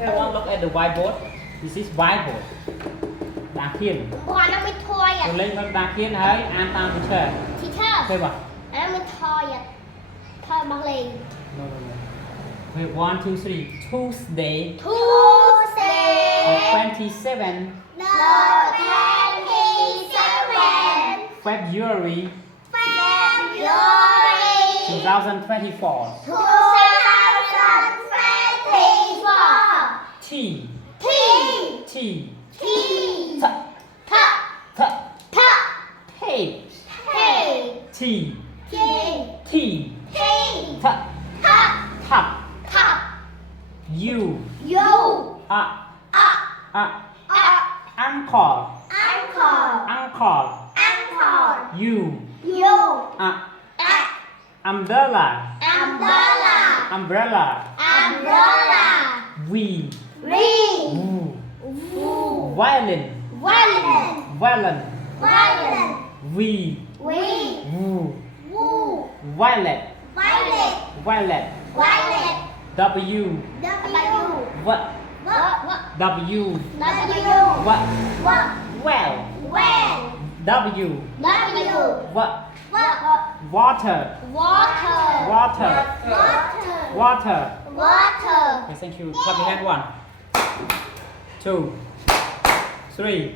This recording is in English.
Everyone look at the whiteboard. This is whiteboard. Đa khiên. Bọn nó mới thôi à. Tôi lên con đa khiên hỡi, an tam teacher. Teacher. Thế bà? Nó mới thôi à. Thôi bằng liền. No. Okay, 1, 2, 3. Tuesday. Tuesday. 27. The 27th. February. February. 2024. 2024. T. T. T. T. T. T. T. T. Tape. Tape. T. T. T. T. T. Top. Top. Top. U. U. Anchor. Ankle. Anchor. Ankle. U. U. Umbrella. Umbrella. Umbrella. Umbrella. V. Ring. Woo. Violin. Violin. Violin. Violin. V. We. Woo. Woo. Violet. Violet. Violet. Violet. W. W. What? What? W. W. What? What? Well. When? W. W. What? What? Water. Water. Water. Water. Water. Water. Okay, thank you. Clap your hand. 1, 2, 3.